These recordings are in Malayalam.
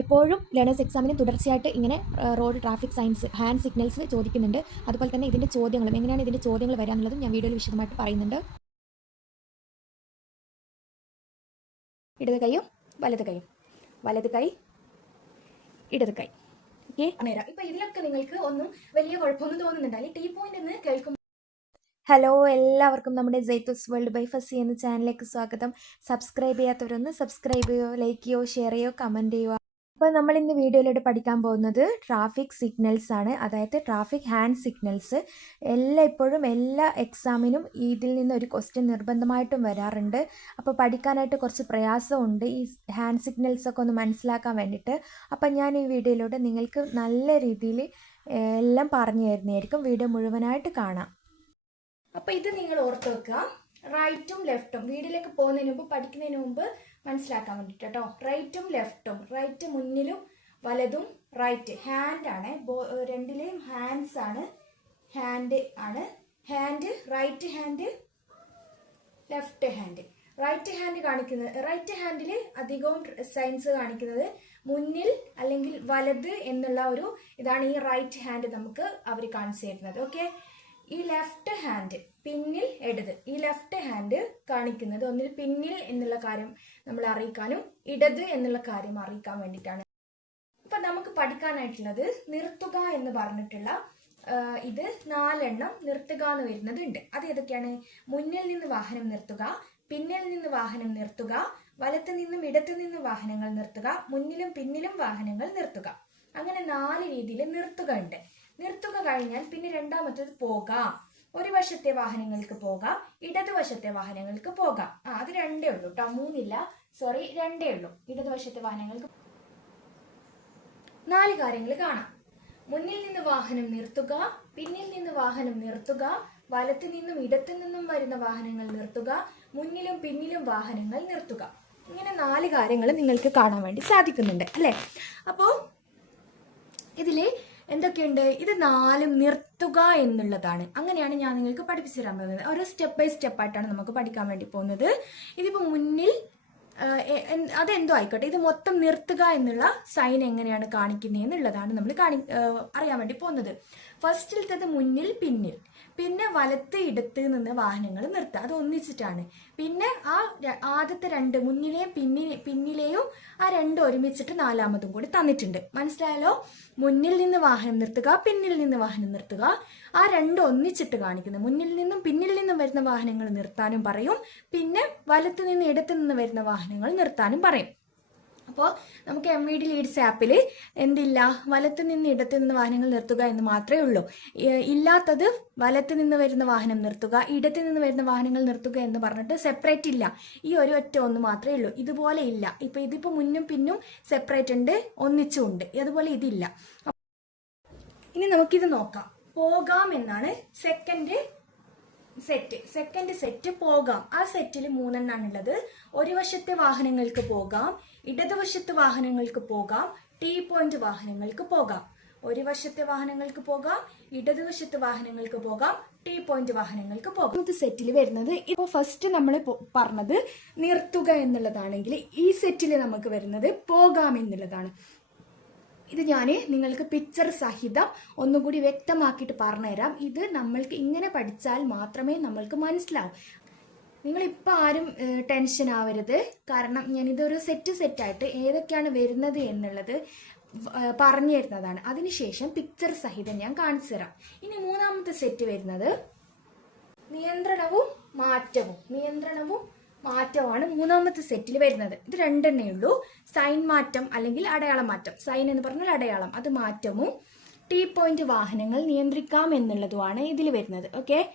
എപ്പോഴും ലേണേഴ്സ് എക്സാമിന് തുടർച്ചയായിട്ട് ഇങ്ങനെ road traffic science hand signals ചോദിക്കുന്നുണ്ട്. അതുപോലെ തന്നെ ഇതിന്റെ ചോദ്യങ്ങളും എങ്ങനെയാണ് ഇതിന്റെ ചോദ്യങ്ങൾ വരിക എന്നുള്ളതും ഞാൻ വീഡിയോയിൽ വിശദമായിട്ട് പറയുന്നുണ്ട്. ഇടത് കൈയും വലത് കൈയും. വലത് കൈ ഇടത് കൈ. ഓക്കെ? നേരം ഇപ്പൊ ഇതിലൊക്കെ നിങ്ങൾക്ക് ഒന്നും വലിയ കുഴപ്പമൊന്നും തോന്നുന്നുണ്ടായി ടീ പോയിന്റ് എന്ന് കേൾക്കും ഹലോ എല്ലാവർക്കും നമ്മുടെ ജൈത്തൂസ് വേൾഡ് ബൈ ഫസി എന്ന ചാനലിലേക്ക് സ്വാഗതം. സബ്സ്ക്രൈബ് ചെയ്യാത്തവരൊന്ന് സബ്സ്ക്രൈബ് ചെയ്യോ ലൈക്ക് ചെയ്യോ ഷെയർ ചെയ്യോ കമന്റ് ചെയ്യുക അപ്പോൾ നമ്മൾ ഇന്ന് വീഡിയോയിലൂടെ പഠിക്കാൻ പോകുന്നത് ട്രാഫിക് സിഗ്നൽസ് ആണ്. അതായത് ട്രാഫിക് ഹാൻഡ് സിഗ്നൽസ് എല്ലാ ഇപ്പോഴും എല്ലാ എക്സാമിനും ഇതിൽ നിന്ന് ഒരു ക്വസ്റ്റ്യൻ നിർബന്ധമായിട്ടും വരാറുണ്ട്. അപ്പോൾ പഠിക്കാനായിട്ട് കുറച്ച് പ്രയാസമുണ്ട് ഈ ഹാൻഡ് സിഗ്നൽസ് ഒക്കെ ഒന്ന് മനസ്സിലാക്കാൻ വേണ്ടിയിട്ട്. അപ്പം ഞാൻ ഈ വീഡിയോയിലൂടെ നിങ്ങൾക്ക് നല്ല രീതിയിൽ എല്ലാം പറഞ്ഞു തരുന്നതായിരിക്കും. വീഡിയോ മുഴുവനായിട്ട് കാണാം. അപ്പോൾ ഇത് നിങ്ങൾ ഓർത്ത് വെക്കുക. റൈറ്റും ലെഫ്റ്റും വീഡിയോയിലേക്ക് പോകുന്നതിന് മുമ്പ് പഠിക്കുന്നതിന് മുമ്പ് മനസ്സിലാക്കാൻ വേണ്ടിയിട്ട് കേട്ടോ റൈറ്റും ലെഫ്റ്റും റൈറ്റ് മുന്നിലും വലതും റൈറ്റ് ഹാൻഡ് ആണ്. രണ്ടിലെയും ഹാൻഡ്സ് ആണ്. ഹാൻഡ് ആണ്. Hand right hand left hand right hand കാണിക്കുന്നത് റൈറ്റ് ഹാൻഡിൽ അധികവും സൈൻസ് കാണിക്കുന്നത് മുന്നിൽ അല്ലെങ്കിൽ വലത് എന്നുള്ള ഒരു ഇതാണ് ഈ റൈറ്റ് ഹാൻഡ് നമുക്ക് അവർ കാണിച്ചു തരുന്നത് ഓക്കെ ഈ ലെഫ്റ്റ് ഹാൻഡ് പിന്നിൽ ഇടത്. ഈ ലെഫ്റ്റ് ഹാൻഡ് കാണിക്കുന്നത് ഒന്നിൽ പിന്നിൽ എന്നുള്ള കാര്യം നമ്മൾ അറിയിക്കാനും ഇടത് എന്നുള്ള കാര്യം അറിയിക്കാൻ വേണ്ടിയിട്ടാണ്. അപ്പൊ നമുക്ക് പഠിക്കാനായിട്ടുള്ളത് നിർത്തുക എന്ന് പറഞ്ഞിട്ടുള്ള ഇത് നാലെണ്ണം നിർത്തുക എന്ന് വരുന്നത് ഉണ്ട്. അത് ഏതൊക്കെയാണ്? മുന്നിൽ നിന്ന് വാഹനം നിർത്തുക പിന്നിൽ നിന്ന് വാഹനം നിർത്തുക വലത്ത് നിന്നും ഇടത്തു നിന്നും വാഹനങ്ങൾ നിർത്തുക മുന്നിലും പിന്നിലും വാഹനങ്ങൾ നിർത്തുക. അങ്ങനെ നാല് രീതിയിൽ നിർത്തുക ഉണ്ട്. നിർത്തുക കഴിഞ്ഞാൽ പിന്നെ രണ്ടാമത്തേത് പോകാം. ഒരു വശത്തെ വാഹനങ്ങൾക്ക് പോകാം ഇടതുവശത്തെ വാഹനങ്ങൾക്ക് പോകാം. ആ അത് രണ്ടേ ഉള്ളൂ കേട്ടോ മൂന്നില്ല സോറി രണ്ടേ ഉള്ളൂ. ഇടതുവശത്തെ വാഹനങ്ങൾക്ക് നാല് കാര്യങ്ങൾ കാണാം. മുന്നിൽ നിന്ന് വാഹനം നിർത്തുക പിന്നിൽ നിന്ന് വാഹനം നിർത്തുക വലത്തു നിന്നും ഇടത്തു നിന്നും വരുന്ന വാഹനങ്ങൾ നിർത്തുക മുന്നിലും പിന്നിലും വാഹനങ്ങൾ നിർത്തുക. ഇങ്ങനെ നാല് കാര്യങ്ങൾ നിങ്ങൾക്ക് കാണാൻ വേണ്ടി സാധിക്കുന്നുണ്ട് അല്ലേ? അപ്പോൾ ഇതിൽ എന്തൊക്കെയുണ്ട്? ഇത് നാലും നിർത്തുക എന്നുള്ളതാണ്. അങ്ങനെയാണ് ഞാൻ നിങ്ങൾക്ക് പഠിപ്പിച്ചു തരാൻ പോകുന്നത്. ഓരോ സ്റ്റെപ്പ് ബൈ സ്റ്റെപ്പ് ആയിട്ടാണ് നമുക്ക് പഠിക്കാൻ വേണ്ടി പോകുന്നത്. ഇതിപ്പോ മുന്നിൽ അതെന്തോ ആയിക്കോട്ടെ. ഇത് മൊത്തം നിർത്തുക എന്നുള്ള സൈൻ എങ്ങനെയാണ് കാണിക്കുന്നത് എന്നുള്ളതാണ് നമ്മൾ കാണി അറിയാൻ വേണ്ടി പോകുന്നത്. ഫസ്റ്റിലത്തത് മുന്നിൽ പിന്നിൽ. പിന്നെ വലത്ത് ഇടത്ത് നിന്ന് വാഹനങ്ങൾ നിർത്തുക അത് ഒന്നിച്ചിട്ടാണ്. പിന്നെ ആ ആദ്യത്തെ രണ്ട് മുന്നിലെയും പിന്നിലെ പിന്നിലെയും ആ രണ്ട് ഒരുമിച്ചിട്ട് നാലാമതും കൂടി തന്നിട്ടുണ്ട്. മനസ്സിലായാലോ മുന്നിൽ നിന്ന് വാഹനം നിർത്തുക പിന്നിൽ നിന്ന് വാഹനം നിർത്തുക. ആ രണ്ട് ഒന്നിച്ചിട്ട് കാണിക്കുന്നത് മുന്നിൽ നിന്നും പിന്നിൽ നിന്നും വരുന്ന വാഹനങ്ങൾ നിർത്താനും പറയും. പിന്നെ വലത്ത് നിന്ന് ഇടത്ത് നിന്ന് വരുന്ന വാഹനങ്ങൾ നിർത്താനും പറയും. അപ്പോൾ നമുക്ക് എം വി ഡി ലീഡ്സ് ആപ്പിൽ എന്തില്ല വലത്ത് നിന്ന് ഇടത്ത് നിന്ന് വാഹനങ്ങൾ നിർത്തുക എന്ന് മാത്രമേ ഉള്ളൂ. ഇല്ലാത്തത് വലത്ത് നിന്ന് വരുന്ന വാഹനം നിർത്തുക ഇടത്ത് നിന്ന് വരുന്ന വാഹനങ്ങൾ നിർത്തുക എന്ന് പറഞ്ഞിട്ട് സെപ്പറേറ്റ് ഇല്ല. ഈ ഒരു ഒറ്റ ഒന്ന് മാത്രമേ ഉള്ളൂ. ഇതുപോലെ ഇല്ല. ഇപ്പോൾ ഇതിപ്പോൾ മുന്നും പിന്നും സെപ്പറേറ്റ് ഉണ്ട് ഒന്നിച്ചുമുണ്ട് അതുപോലെ ഇതില്ല. ഇനി നമുക്കിത് നോക്കാം. പോകാം എന്നാണ് സെക്കൻഡ് സെറ്റ് സെക്കൻഡ് സെറ്റ് പോകാം. ആ സെറ്റിൽ മൂന്നെണ്ണാണുള്ളത്. ഒരു വശത്തെ വാഹനങ്ങൾക്ക് പോകാം. ഇടതുവശത്തെ വാഹനങ്ങൾക്ക് പോകാം. ടീ പോയിന്റ് വാഹനങ്ങൾക്ക് പോകാം. ഒരു വശത്തെ വാഹനങ്ങൾക്ക് പോകാം. ഇടതുവശത്തെ വാഹനങ്ങൾക്ക് പോകാം. ടീ പോയിന്റ് വാഹനങ്ങൾക്ക് പോകാം. ഇത് സെറ്റിൽ വരുന്നത്. ഇപ്പോൾ ഫസ്റ്റ് നമ്മൾ പറഞ്ഞത് നിർത്തുക എന്നുള്ളതാണെങ്കിൽ ഈ സെറ്റിൽ നമുക്ക് വരുന്നത് പോകാം എന്നുള്ളതാണ്. ഇത് ഞാൻ നിങ്ങൾക്ക് പിക്ചർ സഹിതം ഒന്നുകൂടി വ്യക്തമാക്കിയിട്ട് പറഞ്ഞുതരാം. ഇത് നമ്മൾക്ക് ഇങ്ങനെ പഠിച്ചാൽ മാത്രമേ നമ്മൾക്ക് മനസ്സിലാവൂ. നിങ്ങളിപ്പോൾ ആരും ടെൻഷൻ ആവരുത്. കാരണം ഞാനിതൊരു സെറ്റ് സെറ്റായിട്ട് ഏതൊക്കെയാണ് വരുന്നത് എന്നുള്ളത് പറഞ്ഞു തരുന്നതാണ്. അതിനുശേഷം പിക്ചർ സഹിതം ഞാൻ കാണിച്ചു തരാം. ഇനി മൂന്നാമത്തെ സെറ്റ് വരുന്നത് നിയന്ത്രണവും മാറ്റവും. നിയന്ത്രണവും മാറ്റവുമാണ് മൂന്നാമത്തെ സെറ്റിൽ വരുന്നത്. ഇത് രണ്ടെണ്ണേ ഉള്ളൂ. സൈൻ മാറ്റം അല്ലെങ്കിൽ അടയാളം മാറ്റം. സൈൻ എന്ന് പറഞ്ഞാൽ അടയാളം. അത് മാറ്റവും ടീ പോയിന്റ് വാഹനങ്ങൾ നിയന്ത്രിക്കാം എന്നുള്ളതുമാണ് ഇതിൽ വരുന്നത്. ഓക്കെ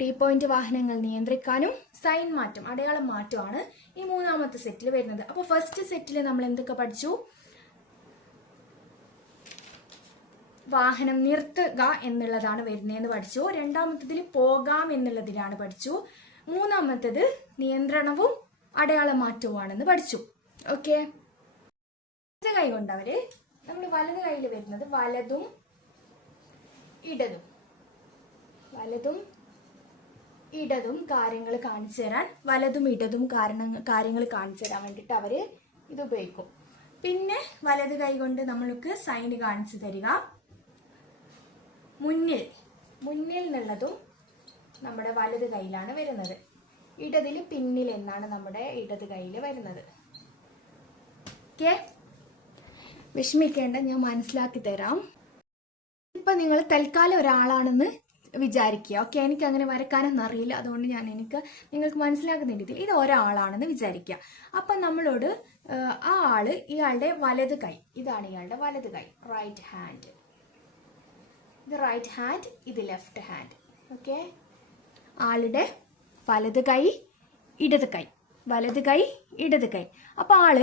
ടീ പോയിന്റ് വാഹനങ്ങൾ നിയന്ത്രിക്കാനും സൈൻ മാറ്റം അടയാളം മാറ്റമാണ് ഈ മൂന്നാമത്തെ സെറ്റിൽ വരുന്നത്. അപ്പോൾ ഫസ്റ്റ് സെറ്റിൽ നമ്മൾ എന്തൊക്കെ പഠിച്ചു? വാഹനം നിർത്തുക എന്നുള്ളതാണ് വരുന്നതെന്ന് പഠിച്ചു. രണ്ടാമത്തതിൽ പോകാം എന്നുള്ളതിലാണ് പഠിച്ചു. മൂന്നാമത്തത് നിയന്ത്രണവും അടയാളമാറ്റവുമാണെന്ന് പഠിച്ചു. ഓക്കെ വലത് കൈ കൊണ്ടവര് നമ്മൾ വലത് കൈയിൽ വരുന്നത് വലതും ഇടതും. വലതും ഇടതും കാര്യങ്ങൾ കാണിച്ചു തരാൻ വലതും ഇടതും കാരണ കാര്യങ്ങൾ കാണിച്ചു തരാൻ വേണ്ടിയിട്ട് അവർ ഇത് ഉപയോഗിക്കും. പിന്നെ വലത് കൈ കൊണ്ട് നമ്മൾക്ക് സൈന് കാണിച്ചു തരിക. മുന്നിൽ മുന്നിൽ എന്നുള്ളതും നമ്മുടെ വലത് കൈയിലാണ് വരുന്നത്. ഇടതിൽ പിന്നിൽ എന്നാണ് നമ്മുടെ ഇടത് കൈയിൽ വരുന്നത്. ഓക്കെ വിഷമിക്കേണ്ട ഞാൻ മനസ്സിലാക്കി തരാം. ഇപ്പൊ നിങ്ങൾ തൽക്കാലം ഒരാളാണെന്ന് വിചാരിക്കുക. ഓക്കെ എനിക്ക് അങ്ങനെ വരക്കാനൊന്നും അറിയില്ല. അതുകൊണ്ട് ഞാൻ എനിക്ക് നിങ്ങൾക്ക് മനസ്സിലാക്കുന്ന രീതിയിൽ ഇത് ഒരാളാണെന്ന് വിചാരിക്കുക. അപ്പം നമ്മളോട് ആ, ആൾ ഇയാളുടെ വലത് കൈ. ഇതാണ് ഇയാളുടെ വലത് കൈ. റൈറ്റ് ഹാൻഡ് ഇത് റൈറ്റ് ഹാൻഡ് ഇത് ലെഫ്റ്റ് ഹാൻഡ് ഓക്കെ ആളുടെ വലത് കൈ ഇടത് കൈ. വലത് കൈ ഇടത് കൈ. അപ്പൊ ആൾ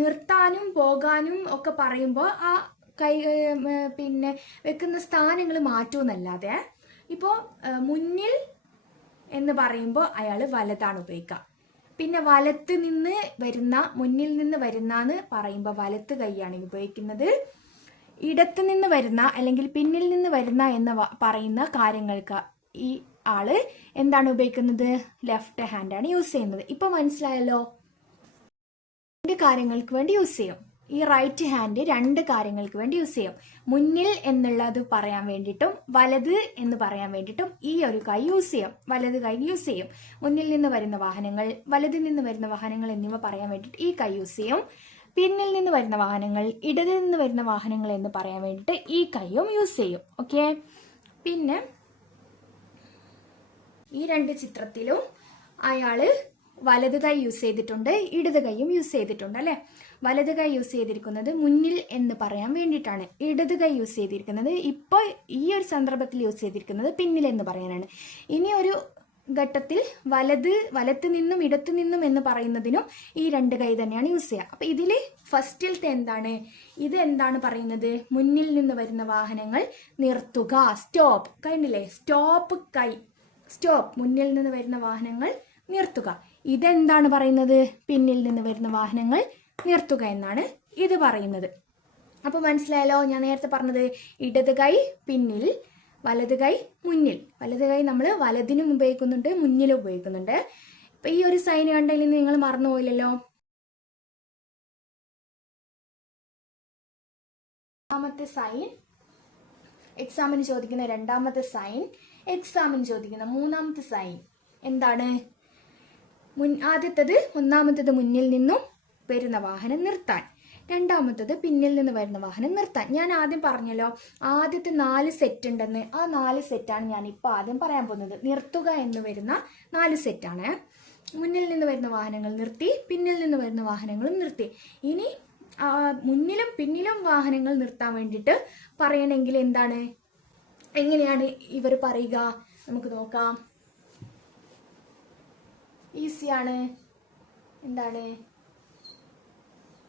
നിർത്താനും പോകാനും ഒക്കെ പറയുമ്പോൾ ആ കൈ പിന്നെ വെക്കുന്ന സ്ഥാനങ്ങൾ മാറ്റുമെന്നല്ലാതെ ഇപ്പോൾ മുന്നിൽ എന്ന് പറയുമ്പോൾ അയാൾ വലതാണ് ഉപയോഗിക്കുക പിന്നെ വലത്ത് നിന്ന് വരുന്ന മുന്നിൽ നിന്ന് വരുന്ന എന്ന് പറയുമ്പോൾ വലത്ത് കൈയാണ് ഉപയോഗിക്കുന്നത്. ഇടത്ത് നിന്ന് വരുന്ന അല്ലെങ്കിൽ പിന്നിൽ നിന്ന് വരുന്ന എന്ന് പറയുന്ന കാര്യങ്ങൾക്ക് ഈ ആൾ എന്താണ് ഉപയോഗിക്കുന്നത്? ലെഫ്റ്റ് ആണ് യൂസ് ചെയ്യുന്നത്. ഇപ്പൊ മനസ്സിലായല്ലോ? രണ്ട് കാര്യങ്ങൾക്ക് വേണ്ടി യൂസ് ചെയ്യും. ഈ റൈറ്റ് ഹാൻഡ് രണ്ട് കാര്യങ്ങൾക്ക് വേണ്ടി യൂസ് ചെയ്യും. മുന്നിൽ എന്നുള്ളത് പറയാൻ വേണ്ടിയിട്ടും വലത് എന്ന് പറയാൻ വേണ്ടിയിട്ടും ഈ ഒരു കൈ യൂസ് ചെയ്യും. വലത് കൈ യൂസ് ചെയ്യും. മുന്നിൽ നിന്ന് വരുന്ന വാഹനങ്ങൾ വലതിൽ നിന്ന് വരുന്ന വാഹനങ്ങൾ എന്നിവ പറയാൻ വേണ്ടിയിട്ട് ഈ കൈ യൂസ് ചെയ്യും. പിന്നിൽ നിന്ന് വരുന്ന വാഹനങ്ങൾ ഇടതിൽ നിന്ന് വരുന്ന വാഹനങ്ങൾ എന്ന് പറയാൻ വേണ്ടിയിട്ട് ഈ കൈയും യൂസ് ചെയ്യും. ഓക്കെ പിന്നെ ഈ രണ്ട് ചിത്രത്തിലും അയാൾ വലത് കൈ യൂസ് ചെയ്തിട്ടുണ്ട് ഇടത് കൈയും യൂസ് ചെയ്തിട്ടുണ്ട് അല്ലെ? വലത് കൈ യൂസ് ചെയ്തിരിക്കുന്നത് മുന്നിൽ എന്ന് പറയാൻ വേണ്ടിയിട്ടാണ്. ഇടത് കൈ യൂസ് ചെയ്തിരിക്കുന്നത് ഇപ്പോൾ ഈ ഒരു സന്ദർഭത്തിൽ യൂസ് ചെയ്തിരിക്കുന്നത് പിന്നിൽ എന്ന് പറയാനാണ്. ഇനി ഒരു ഘട്ടത്തിൽ വലത് വലത്ത് നിന്നും ഇടത്തു നിന്നും എന്ന് പറയുന്നതിനും ഈ രണ്ട് കൈ തന്നെയാണ് യൂസ് ചെയ്യുക. അപ്പൊ ഇതിൽ ഫസ്റ്റിലത്തെ എന്താണ്? ഇത് എന്താണ് പറയുന്നത്? മുന്നിൽ നിന്ന് വരുന്ന വാഹനങ്ങൾ നിർത്തുക. സ്റ്റോപ്പ് കണ്ടില്ലേ? സ്റ്റോപ്പ് കൈ. സ്റ്റോപ്പ് മുന്നിൽ നിന്ന് വരുന്ന വാഹനങ്ങൾ നിർത്തുക. ഇതെന്താണ് പറയുന്നത്? പിന്നിൽ നിന്ന് വരുന്ന വാഹനങ്ങൾ നിർത്തുക എന്നാണ് ഇത് പറയുന്നത്. അപ്പൊ മനസ്സിലായല്ലോ? ഞാൻ നേരത്തെ പറഞ്ഞത് ഇടത് കൈ പിന്നിൽ വലത് കൈ മുന്നിൽ. വലത് കൈ നമ്മൾ വലതിനും ഉപയോഗിക്കുന്നുണ്ട് മുന്നിലും ഉപയോഗിക്കുന്നുണ്ട്. ഇപ്പൊ ഈ ഒരു സൈൻ കണ്ടതിൽ നിങ്ങൾ മറന്നുപോയില്ലല്ലോ രണ്ടാമത്തെ സൈൻ എക്സാമിന് ചോദിക്കുന്ന രണ്ടാമത്തെ സൈൻ എക്സാമിന് ചോദിക്കുന്ന മൂന്നാമത്തെ സൈൻ എന്താണ്? മുൻ ആദ്യത്തത് ഒന്നാമത്തത് മുന്നിൽ നിന്നും വരുന്ന വാഹനം നിർത്താൻ. രണ്ടാമത്തത് പിന്നിൽ നിന്ന് വരുന്ന വാഹനം നിർത്താൻ. ഞാൻ ആദ്യം പറഞ്ഞല്ലോ ആദ്യത്തെ നാല് സെറ്റ് ഉണ്ടെന്ന്. ആ നാല് സെറ്റാണ് ഞാൻ ഇപ്പോൾ ആദ്യം പറയാൻ പോകുന്നത്. നിർത്തുക എന്ന് വരുന്ന നാല് സെറ്റാണ് മുന്നിൽ നിന്ന് വരുന്ന വാഹനങ്ങൾ നിർത്തി പിന്നിൽ നിന്ന് വരുന്ന വാഹനങ്ങളും നിർത്തി. ഇനി മുന്നിലും പിന്നിലും വാഹനങ്ങൾ നിർത്താൻ വേണ്ടിയിട്ട് പറയണമെങ്കിൽ എന്താണ്? എങ്ങനെയാണ് ഇവർ പറയുക? നമുക്ക് നോക്കാം. ഈസിയാണ് എന്താണ്?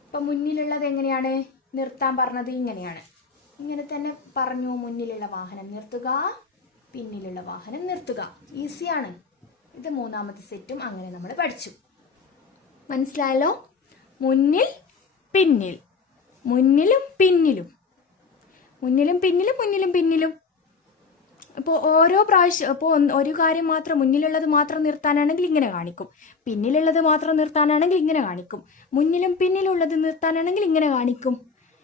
ഇപ്പൊ മുന്നിലുള്ളത് എങ്ങനെയാണ്? നിർത്താൻ പറഞ്ഞത് ഇങ്ങനെയാണ്. ഇങ്ങനെ തന്നെ പറഞ്ഞു മുന്നിലുള്ള വാഹനം നിർത്തുക പിന്നിലുള്ള വാഹനം നിർത്തുക. ഈസിയാണ് ഇത് മൂന്നാമത്തെ സെറ്റും അങ്ങനെ നമ്മൾ പഠിച്ചു. മനസ്സിലായല്ലോ? മുന്നിൽ പിന്നിൽ. മുന്നിലും പിന്നിലും. മുന്നിലും പിന്നിലും മുന്നിലും പിന്നിലും. ഇപ്പോൾ ഓരോ പ്രാവശ്യം ഇപ്പോൾ ഒരു കാര്യം മാത്രം മുന്നിലുള്ളത് മാത്രം നിർത്താനാണെങ്കിൽ ഇങ്ങനെ കാണിക്കും. പിന്നിലുള്ളത് മാത്രം നിർത്താനാണെങ്കിൽ ഇങ്ങനെ കാണിക്കും. മുന്നിലും പിന്നിലുള്ളത് നിർത്താനാണെങ്കിൽ ഇങ്ങനെ കാണിക്കും.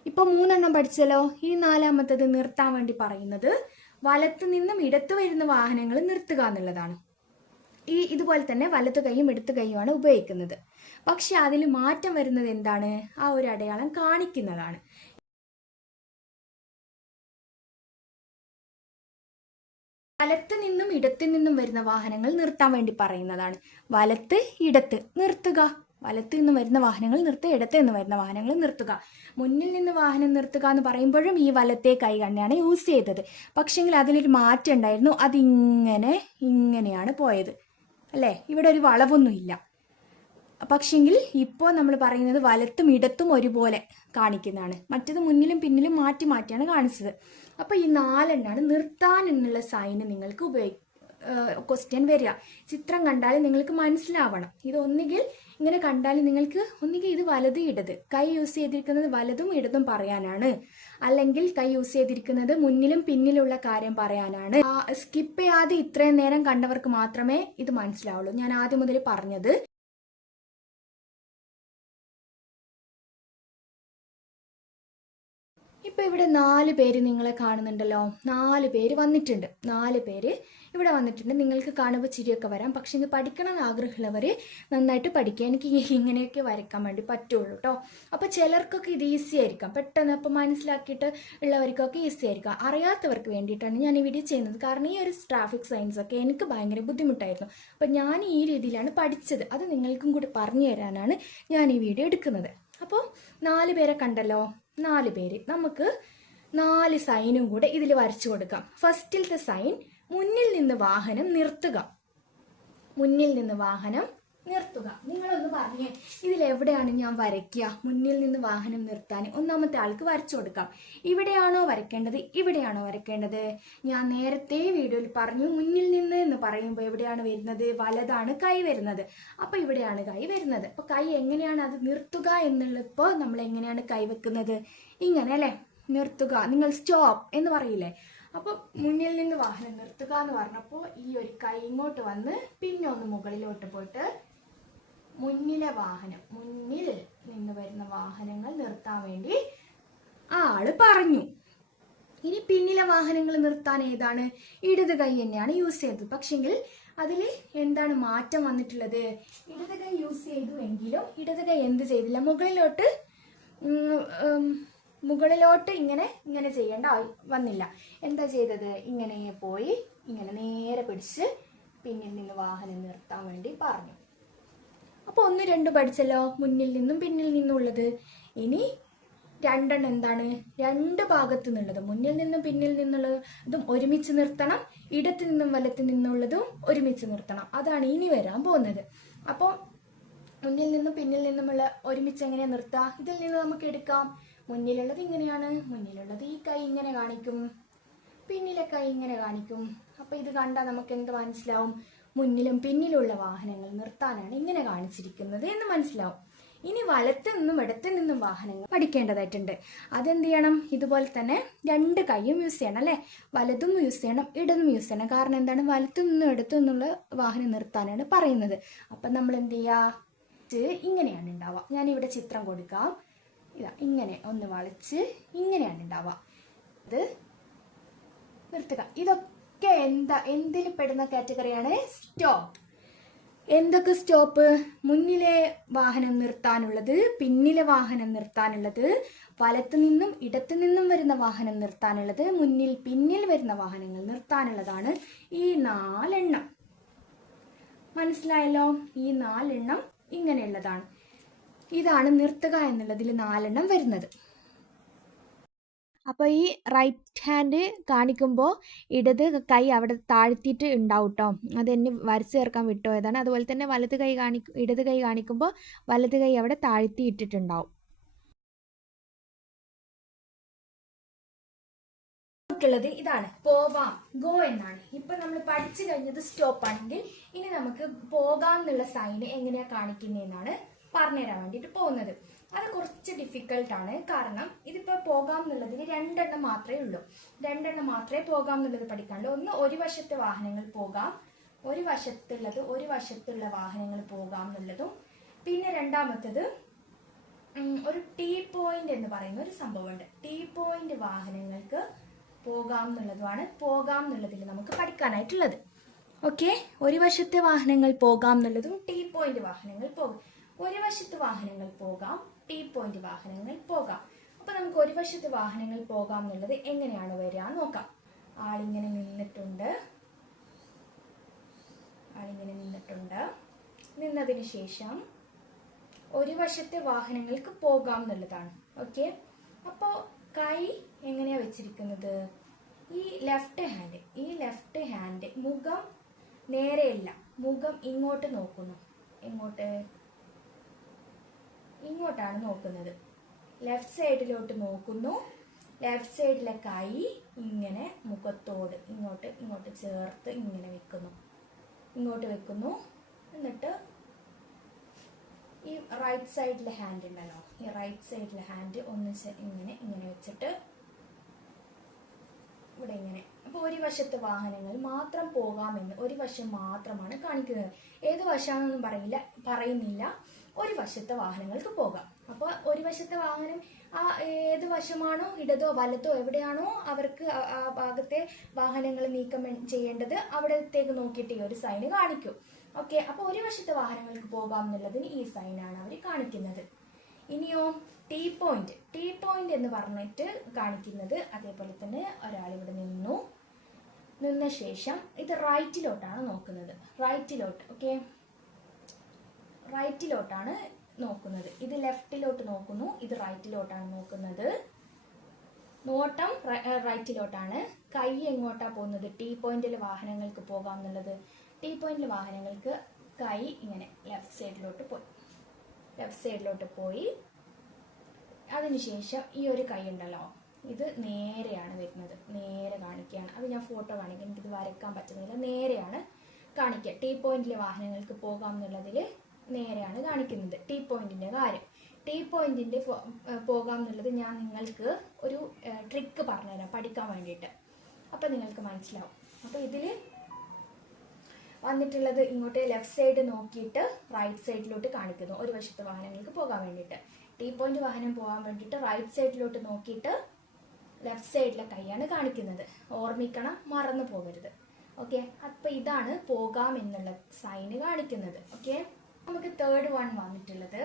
ഇപ്പോൾ മൂന്നെണ്ണം പഠിച്ചല്ലോ. ഈ നാലാമത്തത് നിർത്താൻ വേണ്ടി പറയുന്നത് വലത്ത് നിന്നും ഇടത്ത് വരുന്ന വാഹനങ്ങൾ നിർത്തുക എന്നുള്ളതാണ്. ഈ ഇതുപോലെ തന്നെ വലത്ത് കൈയും ഇടത്ത് കൈയുമാണ് ഉപയോഗിക്കുന്നത്. പക്ഷെ അതിൽ മാറ്റം വരുന്നത് എന്താണ്? ആ ഒരു അടയാളം കാണിക്കുന്നതാണ്. വലത്ത് നിന്നും ഇടത്ത് നിന്നും വരുന്ന വാഹനങ്ങൾ നിർത്താൻ വേണ്ടി പറയുന്നതാണ്. വലത്ത് ഇടത്ത് നിർത്തുക. വലത്ത് നിന്ന് വരുന്ന വാഹനങ്ങൾ നിർത്തുക ഇടത്ത് നിന്ന് വരുന്ന വാഹനങ്ങൾ നിർത്തുക. മുന്നിൽ നിന്ന് വാഹനം നിർത്തുക എന്ന് പറയുമ്പോഴും ഈ വലത്തെ കൈ തന്നെയാണ് യൂസ് ചെയ്തത്. പക്ഷെങ്കിൽ അതിലൊരു മാറ്റം ഉണ്ടായിരുന്നു. അതിങ്ങനെ ഇങ്ങനെയാണ് പോയത്. അല്ലേ? ഇവിടെ ഒരു വളവൊന്നുമില്ല പക്ഷെങ്കിൽ ഇപ്പോൾ നമ്മൾ പറയുന്നത് വലത്തും ഇടത്തും ഒരുപോലെ കാണിക്കുന്നതാണ്. മറ്റത് മുന്നിലും പിന്നിലും മാറ്റി മാറ്റിയാണ് കാണിച്ചത്. അപ്പോൾ ഈ നാലെണ്ണാണ് നിർത്താൻ എന്നുള്ള സൈന് നിങ്ങൾക്ക് ഉപയോഗി ക്വസ്റ്റ്യൻ വരിക. ചിത്രം കണ്ടാൽ നിങ്ങൾക്ക് മനസ്സിലാവണം. ഇത് ഒന്നുകിൽ ഇങ്ങനെ കണ്ടാൽ നിങ്ങൾക്ക് ഒന്നുകിൽ ഇത് വലത് ഇടത്. കൈ യൂസ് ചെയ്തിരിക്കുന്നത് വലതും ഇടതും പറയാനാണ്. അല്ലെങ്കിൽ കൈ യൂസ് ചെയ്തിരിക്കുന്നത് മുന്നിലും പിന്നിലുള്ള കാര്യം പറയാനാണ്. സ്കിപ്പ് ചെയ്യാതെ ഇത്രയും നേരം കണ്ടവർക്ക് മാത്രമേ ഇത് മനസ്സിലാവുള്ളൂ. ഞാൻ ആദ്യം മുതൽ പറഞ്ഞത് ഇപ്പൊ ഇവിടെ നാല് പേര് നിങ്ങളെ കാണുന്നുണ്ടല്ലോ. നാല് പേര് വന്നിട്ടുണ്ട്. നാല് പേര് ഇവിടെ വന്നിട്ടുണ്ട്. നിങ്ങൾക്ക് കാണുമ്പോൾ ചിരിയൊക്കെ വരാം. പക്ഷെ ഇത് പഠിക്കണം എന്ന് ആഗ്രഹമുള്ളവർ നന്നായിട്ട് പഠിക്കുക. എനിക്ക് ഇങ്ങനെയൊക്കെ വരയ്ക്കാൻ വേണ്ടി പറ്റുള്ളൂ കേട്ടോ അപ്പോൾ ചിലർക്കൊക്കെ ഇത് ഈസി ആയിരിക്കാം. പെട്ടെന്ന് അപ്പോൾ മനസ്സിലാക്കിയിട്ട് ഉള്ളവർക്കൊക്കെ ഈസി ആയിരിക്കാം. അറിയാത്തവർക്ക് വേണ്ടിയിട്ടാണ് ഞാൻ ഈ വീഡിയോ ചെയ്യുന്നത്. കാരണം ഈ ഒരു ട്രാഫിക് സയൻസ് ഒക്കെ എനിക്ക് ഭയങ്കര ബുദ്ധിമുട്ടായിരുന്നു. അപ്പോൾ ഞാൻ ഈ രീതിയിലാണ് പഠിച്ചത്. അത് നിങ്ങൾക്കും കൂടി പറഞ്ഞു തരാനാണ് ഞാൻ ഈ വീഡിയോ എടുക്കുന്നത്. അപ്പോൾ നാല് പേരെ കണ്ടല്ലോ. നാല് പേര്. നമുക്ക് നാല് സൈനും കൂടെ ഇതിൽ വരച്ചു കൊടുക്കാം. ഫസ്റ്റിലത്തെ സൈൻ മുന്നിൽ നിന്ന് വാഹനം നിർത്തുക. മുന്നിൽ നിന്ന് വാഹനം നിർത്തുക. നിങ്ങളൊന്ന് പറഞ്ഞേ ഇതിൽ എവിടെയാണ് ഞാൻ വരയ്ക്കുക? മുന്നിൽ നിന്ന് വാഹനം നിർത്താൻ ഒന്നാമത്തെ ആൾക്ക് വരച്ചു കൊടുക്കാം. ഇവിടെയാണോ വരയ്ക്കേണ്ടത്? ഇവിടെയാണോ വരയ്ക്കേണ്ടത്? ഞാൻ നേരത്തെ വീഡിയോയിൽ പറഞ്ഞു മുന്നിൽ നിന്ന് എന്ന് പറയുമ്പോൾ എവിടെയാണ് വരുന്നത്? വലതാണ് കൈ വരുന്നത്. അപ്പൊ ഇവിടെയാണ് കൈ വരുന്നത്. അപ്പൊ കൈ എങ്ങനെയാണ് അത് നിർത്തുക എന്നുള്ളപ്പോൾ നമ്മൾ എങ്ങനെയാണ് കൈ വെക്കുന്നത്? ഇങ്ങനെ അല്ലെ? നിർത്തുക. നിങ്ങൾ സ്റ്റോപ്പ് എന്ന് പറയില്ലേ? അപ്പൊ മുന്നിൽ നിന്ന് വാഹനം നിർത്തുക എന്ന് പറഞ്ഞപ്പോൾ ഈ ഒരു കൈ ഇങ്ങോട്ട് വന്ന് പിന്നെ ഒന്ന് മുകളിലോട്ട് പോയിട്ട് മുന്നിലെ വാഹനം മുന്നിൽ നിന്ന് വരുന്ന വാഹനങ്ങൾ നിർത്താൻ വേണ്ടി ആൾ പറഞ്ഞു. ഇനി പിന്നിലെ വാഹനങ്ങൾ നിർത്താൻ ഏതാണ്? ഇടത് കൈ തന്നെയാണ് യൂസ് ചെയ്തത്. പക്ഷെങ്കിൽ അതിൽ എന്താണ് മാറ്റം വന്നിട്ടുള്ളത്? ഇടത് കൈ യൂസ് ചെയ്തു എങ്കിലും ഇടത് കൈ എന്ത് ചെയ്തില്ല. മുകളിലോട്ട് മുകളിലോട്ട് ഇങ്ങനെ ഇങ്ങനെ ചെയ്യേണ്ട വന്നില്ല. എന്താ ചെയ്തത്? ഇങ്ങനെ പോയി ഇങ്ങനെ നേരെ പിടിച്ച് പിന്നിൽ നിന്ന് വാഹനം നിർത്താൻ വേണ്ടി പറഞ്ഞു. അപ്പോൾ ഒന്ന് രണ്ട് പഠിച്ചല്ലോ മുന്നിൽ നിന്നും പിന്നിൽ നിന്നും ഉള്ളത് ഇനി രണ്ടെണ്ണം എന്താണ്? രണ്ട് ഭാഗത്തു നിന്നുള്ളത് മുന്നിൽ നിന്നും പിന്നിൽ നിന്നുള്ളത് നിന്നുള്ളതും ഒരുമിച്ച് നിർത്തണം. ഇടത്തു നിന്നും വലത്തു നിന്നുള്ളതും ഒരുമിച്ച് നിർത്തണം. അതാണ് ഇനി വരാൻ പോകുന്നത്. അപ്പോൾ മുന്നിൽ നിന്നും പിന്നിൽ നിന്നുമുള്ള ഒരുമിച്ച് എങ്ങനെ നിർത്താം? ഇതിൽ നിന്ന് നമുക്ക് എടുക്കാം. മുന്നിലുള്ളത് ഇങ്ങനെയാണ് മുന്നിലുള്ളത് ഈ കൈ ഇങ്ങനെ കാണിക്കും. പിന്നിലെ കൈ ഇങ്ങനെ കാണിക്കും. അപ്പൊ ഇത് കണ്ടാൽ നമുക്ക് എന്ത് മനസ്സിലാവും? മുന്നിലും പിന്നിലുള്ള വാഹനങ്ങൾ നിർത്താനാണ് ഇങ്ങനെ കാണിച്ചിരിക്കുന്നത് എന്ന് മനസ്സിലാവും. ഇനി വലത്ത് നിന്നും ഇടത്ത് നിന്നും വാഹനങ്ങൾ പഠിക്കേണ്ടതായിട്ടുണ്ട്. അതെന്ത് ചെയ്യണം? ഇതുപോലെ തന്നെ രണ്ട് കൈയും യൂസ് ചെയ്യണം അല്ലെ? വലതും യൂസ് ചെയ്യണം ഇടതും യൂസ് ചെയ്യണം. കാരണം എന്താണ്? വലത്തു നിന്നും ഇടത്തു നിന്നുള്ള വാഹനം നിർത്താനാണ് പറയുന്നത്. അപ്പൊ നമ്മൾ എന്ത് ചെയ്യുക ഇങ്ങനെയാണ് ഉണ്ടാവുക. ഞാൻ ഇവിടെ ചിത്രം കൊടുക്കാം. ഇതാ ഇങ്ങനെ ഒന്ന് വളച്ച് ഇങ്ങനെയാണ് ഉണ്ടാവുക. ഇത് നിർത്തുക. ഇതൊക്കെ എന്താ എന്തിൽ പെടുന്ന കാറ്റഗറിയാണ് സ്റ്റോപ്പ്. എന്തൊക്കെ സ്റ്റോപ്പ്? മുന്നിലെ വാഹനം നിർത്താനുള്ളത് പിന്നിലെ വാഹനം നിർത്താനുള്ളത് വലത്തു നിന്നും ഇടത്തു നിന്നും വരുന്ന വാഹനം നിർത്താനുള്ളത് മുന്നിൽ പിന്നിൽ വരുന്ന വാഹനങ്ങൾ നിർത്താനുള്ളതാണ് ഈ നാലെണ്ണം. മനസ്സിലായല്ലോ? ഈ നാലെണ്ണം ഇങ്ങനെയുള്ളതാണ്. ഇതാണ് നിർത്തുക എന്നുള്ളതിൽ നാലെണ്ണം വരുന്നത്. അപ്പോൾ ഈ റൈറ്റ് ഹാൻഡ് കാണിക്കുമ്പോൾ ഇടത് കൈ അവിടെ താഴ്ത്തിയിട്ട് ഉണ്ടാവും കേട്ടോ അതെന്നെ വരച്ച് ചേർക്കാൻ വിട്ടുപോയതാണ്. അതുപോലെ തന്നെ വലത് കൈ കാണി ഇടത് കൈ കാണിക്കുമ്പോൾ വലത് കൈ അവിടെ താഴ്ത്തി ഇട്ടിട്ടുണ്ടാവും. നമുക്കുള്ളത് ഇതാണ്. പോവാം. ഗോ എന്നാണ്. ഇപ്പൊ നമ്മൾ പഠിച്ചു കഴിഞ്ഞത് സ്റ്റോപ്പ് ആണെങ്കിൽ ഇനി നമുക്ക് പോകാം എന്നുള്ള സൈന് എങ്ങനെയാ കാണിക്കുന്നതെന്നാണ് പറഞ്ഞുതരാൻ വേണ്ടിട്ട് പോകുന്നത്. അത് കുറച്ച് ഡിഫിക്കൽട്ടാണ് കാരണം ഇതിപ്പോ പോകാം എന്നുള്ളതിന് രണ്ടെണ്ണം മാത്രമേ ഉള്ളൂ. രണ്ടെണ്ണം മാത്രമേ പോകാം എന്നുള്ളത് പഠിക്കാനുള്ളൂ. ഒന്ന് ഒരു വശത്തെ വാഹനങ്ങൾ പോകാം. ഒരു വശത്തുള്ളത് ഒരു വശത്തുള്ള വാഹനങ്ങൾ പോകാം എന്നുള്ളതും പിന്നെ രണ്ടാമത്തത് ഒരു ടീ പോയിന്റ് എന്ന് പറയുന്ന ഒരു സംഭവമുണ്ട്. ടീ പോയിന്റ് വാഹനങ്ങൾക്ക് പോകാം എന്നുള്ളതുമാണ് പോകാം എന്നുള്ളതിൽ നമുക്ക് പഠിക്കാനായിട്ടുള്ളത്. ഓക്കെ ഒരു വശത്തെ വാഹനങ്ങൾ പോകാം എന്നുള്ളതും ടീ പോയിന്റ് വാഹനങ്ങൾ പോകും. ഒരു വശത്ത് വാഹനങ്ങൾ പോകാം ടീ പോയിന്റ് വാഹനങ്ങൾ പോകാം. അപ്പൊ നമുക്ക് ഒരു വശത്ത് വാഹനങ്ങൾ പോകാം എന്നുള്ളത് എങ്ങനെയാണ് വരിക നോക്കാം. ആളിങ്ങനെ നിന്നിട്ടുണ്ട്. ആളിങ്ങനെ നിന്നിട്ടുണ്ട്. നിന്നതിന് ശേഷം ഒരു വശത്തെ വാഹനങ്ങൾക്ക് പോകാം എന്നുള്ളതാണ്. ഓക്കെ അപ്പോൾ കൈ എങ്ങനെയാ വെച്ചിരിക്കുന്നത്? ഈ ലെഫ്റ്റ് ഹാൻഡ് ഈ ലെഫ്റ്റ് ഹാൻഡ് മുഖം നേരെയല്ല മുഖം ഇങ്ങോട്ട് നോക്കുന്നു. ഇങ്ങോട്ട് ഇങ്ങോട്ടാണ് നോക്കുന്നത്. ലെഫ്റ്റ് സൈഡിലോട്ട് നോക്കുന്നു. ലെഫ്റ്റ് സൈഡിലെ കൈ ഇങ്ങനെ മുഖത്തോട് ഇങ്ങോട്ട് ഇങ്ങോട്ട് ചേർത്ത് ഇങ്ങനെ വെക്കുന്നു. ഇങ്ങോട്ട് വെക്കുന്നു. എന്നിട്ട് ഈ റൈറ്റ് സൈഡിലെ ഹാൻഡ് ഉണ്ടല്ലോ. ഈ റൈറ്റ് സൈഡിലെ ഹാൻഡ് ഒന്ന് ഇങ്ങനെ ഇങ്ങനെ വെച്ചിട്ട് ഇവിടെ ഇങ്ങനെ. അപ്പൊ ഒരു വശത്തെ വാഹനങ്ങൾ മാത്രം പോകാമെന്ന് ഒരു വശം മാത്രമാണ് കാണിക്കുന്നത്. ഏത് വശമാണെന്നൊന്നും പറയില്ല പറയുന്നില്ല. ഒരു വശത്തെ വാഹനങ്ങൾക്ക് പോകാം. അപ്പോൾ ഒരു വശത്തെ വാഹനം ആ ഏത് വശമാണോ ഇടതോ വലത്തോ എവിടെയാണോ അവർക്ക് ആ- ഭാഗത്തെ വാഹനങ്ങൾ നീക്കം ചെയ്യേണ്ടത് അവിടത്തേക്ക് നോക്കിയിട്ട് ഈ ഒരു സൈന് കാണിക്കും. ഓക്കെ അപ്പോൾ ഒരു വശത്തെ വാഹനങ്ങൾക്ക് പോകാം എന്നുള്ളതിന് ഈ സൈനാണ് അവർ കാണിക്കുന്നത്. ഇനിയോ ടീ പോയിന്റ് ടീ പോയിന്റ് എന്ന് പറഞ്ഞിട്ട് കാണിക്കുന്നത് അതേപോലെ തന്നെ ഒരാൾ ഇവിടെ നിന്നു. നിന്ന ശേഷം ഇത് റൈറ്റിലോട്ടാണ് നോക്കുന്നത്. റൈറ്റിലോട്ട് ഓക്കെ റൈറ്റിലോട്ടാണ് നോക്കുന്നത്. ഇത് ലെഫ്റ്റിലോട്ട് നോക്കുന്നു ഇത് റൈറ്റിലോട്ടാണ് നോക്കുന്നത്. നോട്ടം റൈറ്റിലോട്ടാണ്. കൈ എങ്ങോട്ടാ പോകുന്നത്? ടി പോയിന്റിൽ വാഹനങ്ങൾക്ക് പോകാം എന്നുള്ളത്. ടീ പോയിന്റിൽ വാഹനങ്ങൾക്ക് കൈ ഇങ്ങനെ ലെഫ്റ്റ് സൈഡിലോട്ട് പോയി. ലെഫ്റ്റ് സൈഡിലോട്ട് പോയി. അതിനുശേഷം ഈ ഒരു കൈ ഉണ്ടല്ലോ ഇത് നേരെയാണ് വരുന്നത്. നേരെ കാണിക്കുകയാണ്. അത് ഞാൻ ഫോട്ടോ കാണിക്കാം എനിക്കിത് വരയ്ക്കാൻ പറ്റുന്നില്ല. നേരെയാണ് കാണിക്കുക. ടീ പോയിന്റിലെ വാഹനങ്ങൾക്ക് പോകാം എന്നുള്ളതിൽ നേരെയാണ് കാണിക്കുന്നത്. ടി പോയിന്റിന്റെ കാര്യം. ടി പോയിന്റിന്റെ പോകാം എന്നുള്ളത് ഞാൻ നിങ്ങൾക്ക് ഒരു ട്രിക്ക് പറഞ്ഞുതരാം പഠിക്കാൻ വേണ്ടിയിട്ട്. അപ്പം നിങ്ങൾക്ക് മനസ്സിലാവും. അപ്പോൾ ഇതിൽ വന്നിട്ടുള്ളത് ഇങ്ങോട്ട് ലെഫ്റ്റ് സൈഡ് നോക്കിയിട്ട് റൈറ്റ് സൈഡിലോട്ട് കാണിക്കുന്നു. ഒരു വശത്തെ വാഹനങ്ങൾക്ക് പോകാൻ വേണ്ടിയിട്ട്. ടി പോയിന്റ് വാഹനം പോകാൻ വേണ്ടിയിട്ട് റൈറ്റ് സൈഡിലോട്ട് നോക്കിയിട്ട് ലെഫ്റ്റ് സൈഡിലെ കൈയാണ് കാണിക്കുന്നത്. ഓർമ്മിക്കണം മറന്നു പോകരുത്. ഓക്കെ അപ്പൊ ഇതാണ് പോകാം എന്നുള്ള സൈന് കാണിക്കുന്നത്. ഓക്കെ നമുക്ക് തേർഡ് വൺ വന്നിട്ടുള്ളത്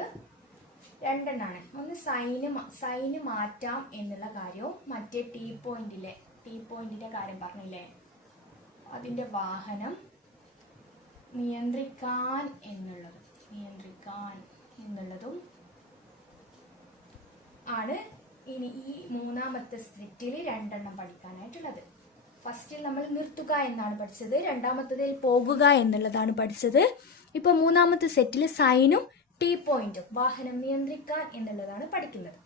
രണ്ടെണ്ണാണ്. ഒന്ന് സൈന് സൈന് മാറ്റാം എന്നുള്ള കാര്യവും മറ്റേ ടീ പോയിന്റിലെ ടീ പോയിന്റിന്റെ കാര്യം പറഞ്ഞില്ലേ? അതിന്റെ വാഹനം നിയന്ത്രിക്കാൻ എന്നുള്ളതും നിയന്ത്രിക്കാൻ എന്നുള്ളതും ആണ് ഇനി ഈ മൂന്നാമത്തെ സ്ക്രിപ്റ്റിൽ രണ്ടെണ്ണം പഠിക്കാനായിട്ടുള്ളത്. ഫസ്റ്റിൽ നമ്മൾ നിർത്തുക എന്നാണ് പഠിച്ചത്. രണ്ടാമത്തതിൽ പോകുക എന്നുള്ളതാണ് പഠിച്ചത്. ഇപ്പൊ മൂന്നാമത്തെ സെറ്റിൽ സൈനും ടി പോയിന്റും വാഹനം നിയന്ത്രിക്കാൻ എന്നുള്ളതാണ് പഠിക്കുന്നത്.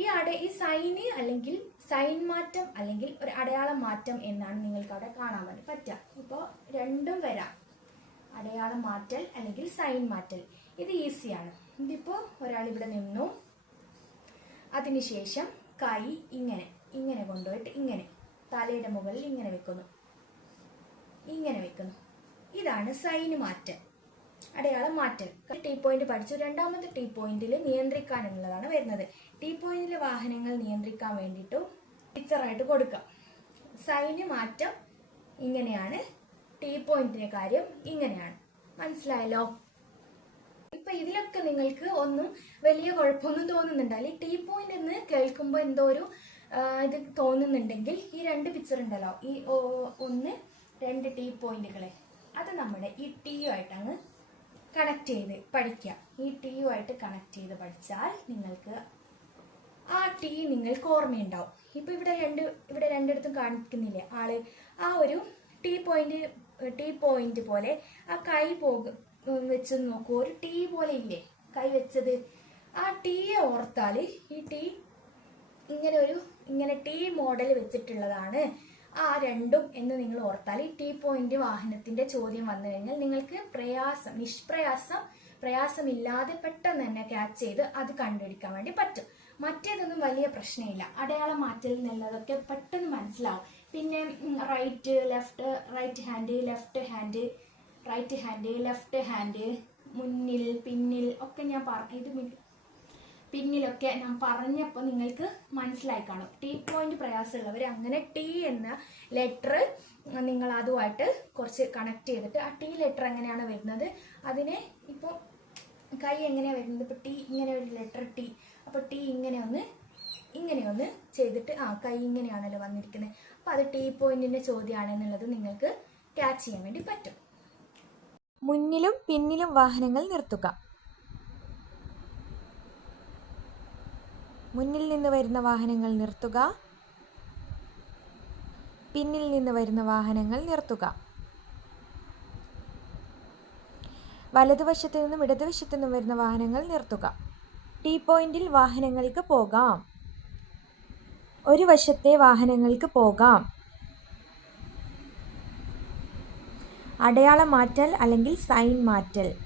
ഈ അട ഈ സൈന് അല്ലെങ്കിൽ സൈൻ മാറ്റം അല്ലെങ്കിൽ ഒരു അടയാളം മാറ്റം എന്നാണ് നിങ്ങൾക്ക് അവിടെ കാണാൻ വേണ്ടി പറ്റുക. ഇപ്പോൾ രണ്ടും വരാം. അടയാളം മാറ്റൽ അല്ലെങ്കിൽ സൈൻ മാറ്റൽ. ഇത് ഈസിയാണ് ഇതിപ്പോൾ ഒരാൾ ഇവിടെ നിന്നു. അതിനുശേഷം കൈ ഇങ്ങനെ ഇങ്ങനെ കൊണ്ടുപോയിട്ട് ഇങ്ങനെ തലയുടെ മുകളിൽ ഇങ്ങനെ വെക്കുന്നു. ഇങ്ങനെ വെക്കുന്നു. ഇതാണ് സൈന് മാറ്റൽ. അടയാളം മാറ്റൽ ടീ പോയിന്റ് പഠിച്ചു. രണ്ടാമത്തെ ടീ പോയിന്റിൽ നിയന്ത്രിക്കാൻ എന്നുള്ളതാണ് വരുന്നത്. ടീ പോയിന്റിലെ വാഹനങ്ങൾ നിയന്ത്രിക്കാൻ വേണ്ടിയിട്ടും പിക്ചറായിട്ട് കൊടുക്കാം സൈന് മാറ്റം ഇങ്ങനെയാണ്. ടീ പോയിന്റിന്റെ കാര്യം ഇങ്ങനെയാണ്. മനസ്സിലായല്ലോ? ഇപ്പൊ ഇതിലൊക്കെ നിങ്ങൾക്ക് ഒന്നും വലിയ കുഴപ്പമൊന്നും തോന്നുന്നുണ്ടാവില്ല ടീ പോയിന്റ് എന്ന് കേൾക്കുമ്പോൾ എന്തോ ഒരു ഇത് തോന്നുന്നുണ്ടെങ്കിൽ ഈ രണ്ട് പിക്ചർ ഉണ്ടല്ലോ. ഈ ഒന്ന് രണ്ട് ടീ പോയിന്റുകളെ അത് നമ്മുടെ ഈ ടീ അങ്ങ് കണക്ട് ചെയ്ത് പഠിക്കുക ഈ ടീയുമായിട്ട് കണക്ട് ചെയ്ത് പഠിച്ചാൽ നിങ്ങൾക്ക് ആ ടീ നിങ്ങൾക്ക് ഓർമ്മയുണ്ടാവും. ഇപ്പൊ ഇവിടെ രണ്ട് ഇവിടെ രണ്ടിടത്തും കാണിക്കുന്നില്ലേ? ആൾ ആ ഒരു ടീ പോയിന്റ് ടീ പോയിന്റ് പോലെ ആ കൈ പോക വെച്ച് നോക്കൂ. ഒരു ടീ പോലെ ഇല്ലേ? കൈ വെച്ചത്. ആ ടീയെ ഓർത്താൽ ഈ ടീ ഇങ്ങനെ ഒരു ഇങ്ങനെ ടീ മോഡൽ വെച്ചിട്ടുള്ളതാണ്. ആ രണ്ടും എന്ന് നിങ്ങൾ ഓർത്താൽ ഈ ടീ പോയിന്റ് വാഹനത്തിന്റെ ചോദ്യം വന്നു കഴിഞ്ഞാൽ നിങ്ങൾക്ക് പ്രയാസം നിഷ്പ്രയാസം പ്രയാസമില്ലാതെ പെട്ടെന്ന് തന്നെ ക്യാച്ച് ചെയ്ത് അത് കണ്ടുപിടിക്കാൻ വേണ്ടി പറ്റും. മറ്റേതൊന്നും വലിയ പ്രശ്നമില്ല. അടയാളം മാറ്റൽ എന്നുള്ളതൊക്കെ പെട്ടെന്ന് മനസ്സിലാവും. പിന്നെ right left right hand left hand right hand left hand മുന്നിൽ പിന്നിൽ ഒക്കെ ഞാൻ പറ ഇത് പിന്നിലൊക്കെ ഞാൻ പറഞ്ഞപ്പോൾ നിങ്ങൾക്ക് മനസ്സിലായി കാണും ടി പോയിന്റ് പ്രയാസമുള്ളവർ അങ്ങനെ ടി എന്ന ലെറ്റർ നിങ്ങൾ അതുമായിട്ട് കുറച്ച് കണക്ട് ചെയ്തിട്ട് ആ ടി ലെറ്റർ എങ്ങനെയാണ് വരുന്നത്? അതിനെ ഇപ്പോൾ കൈ എങ്ങനെയാണ് വരുന്നത്? ഇപ്പോൾ ടി ഇങ്ങനെ ഒരു ലെറ്റർ ടി അപ്പോൾ ടി ഇങ്ങനെ ഒന്ന് ഇങ്ങനെ ഒന്ന് ചെയ്തിട്ട് ആ കൈ ഇങ്ങനെയാണല്ലോ വന്നിരിക്കുന്നത് അപ്പോൾ അത് ടി പോയിന്റിന്റെ ചോദ്യമാണെന്നുള്ളത് നിങ്ങൾക്ക് ക്യാച്ച് ചെയ്യാൻ വേണ്ടി പറ്റും. മുന്നിലും പിന്നിലും വാഹനങ്ങൾ നിർത്തുക. മുന്നിൽ നിന്ന് വരുന്ന വാഹനങ്ങൾ നിർത്തുക. പിന്നിൽ നിന്ന് വരുന്ന വാഹനങ്ങൾ നിർത്തുക. വലതുവശത്തു നിന്നും ഇടതുവശത്തു നിന്നും വരുന്ന വാഹനങ്ങൾ നിർത്തുക. ടീ പോയിന്റിൽ വാഹനങ്ങൾക്ക് പോകാം. ഒരു വശത്തെ വാഹനങ്ങൾക്ക് പോകാം. അടയാളം മാറ്റൽ അല്ലെങ്കിൽ സൈൻ മാറ്റൽ.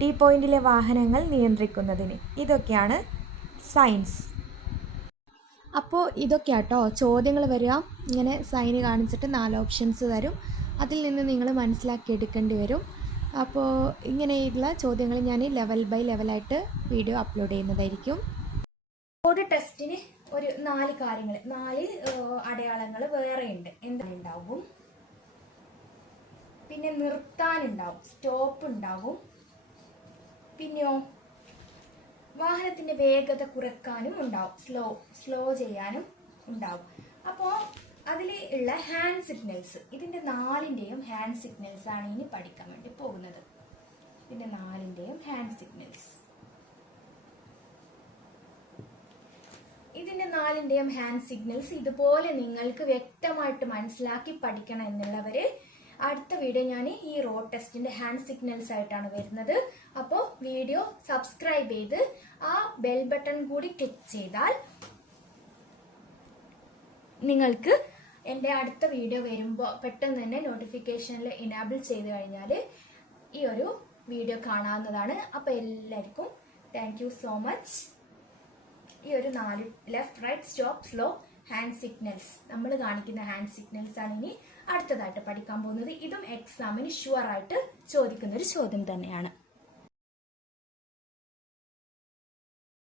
ടീ പോയിന്റിലെ വാഹനങ്ങൾ നിയന്ത്രിക്കുന്നതിന് ഇതൊക്കെയാണ് സയൻസ്. അപ്പോൾ ഇതൊക്കെ ആട്ടോ ചോദ്യങ്ങൾ വരിക. ഇങ്ങനെ സൈന് കാണിച്ചിട്ട് നാല് ഓപ്ഷൻസ് തരും. അതിൽ നിന്ന് നിങ്ങൾ മനസ്സിലാക്കി എടുക്കേണ്ടി വരും. അപ്പോൾ ഇങ്ങനെയുള്ള ചോദ്യങ്ങൾ ഞാൻ ലെവൽ ബൈ ലെവലായിട്ട് വീഡിയോ അപ്ലോഡ് ചെയ്യുന്നതായിരിക്കും. ഒരു ടെസ്റ്റിന് ഒരു നാല് കാര്യങ്ങൾ. നാല് അടയാളങ്ങൾ വേറെ ഉണ്ട് എന്തുണ്ടാവും? പിന്നെ നിർത്താനുണ്ടാവും. സ്റ്റോപ്പ് ഉണ്ടാവും. പിന്നെയോ? വാഹനത്തിന്റെ വേഗത കുറക്കാനും ഉണ്ടാവും. സ്ലോ സ്ലോ ചെയ്യാനും ഉണ്ടാവും. അപ്പോ അതിൽ ഉള്ള ഹാൻഡ് സിഗ്നൽസ് ഇതിന്റെ നാലിന്റെയും ഹാൻഡ് സിഗ്നൽസ് ആണ് ഇനി പഠിക്കാൻ വേണ്ടി പോകുന്നത്. ഇതിന്റെ നാലിന്റെയും ഹാൻഡ് സിഗ്നൽസ് ഇതിന്റെ നാലിന്റെയും ഹാൻഡ് സിഗ്നൽസ് ഇതുപോലെ നിങ്ങൾക്ക് വ്യക്തമായിട്ട് മനസ്സിലാക്കി പഠിക്കണം എന്നുള്ളവര് അടുത്ത വീഡിയോ ഞാൻ ഈ റോഡ് ടെസ്റ്റിന്റെ ഹാൻഡ് സിഗ്നൽസ് ആയിട്ടാണ് വരുന്നത്. അപ്പോൾ വീഡിയോ സബ്സ്ക്രൈബ് ചെയ്ത് ആ ബെൽ ബട്ടൺ കൂടി ക്ലിക്ക് ചെയ്താൽ നിങ്ങൾക്ക് എന്റെ അടുത്ത വീഡിയോ വരുമ്പോൾ പെട്ടെന്ന് തന്നെ നോട്ടിഫിക്കേഷനിൽ ഇനാബിൾ ചെയ്ത് കഴിഞ്ഞാൽ ഈ ഒരു വീഡിയോ കാണാവുന്നതാണ്. അപ്പോൾ എല്ലാവർക്കും താങ്ക് യു സോ മച്ച് ഈ ഒരു നാല് left right stop slow hand signals നമ്മൾ കാണിക്കുന്ന ഹാൻഡ് സിഗ്നൽസ് ആണ് ഇനി അടുത്തതായിട്ട് പഠിക്കാൻ പോകുന്നത് ഇതും എക്സാമിന് ഷുവർ ആയിട്ട് ചോദിക്കുന്ന ഒരു ചോദ്യം തന്നെയാണ്.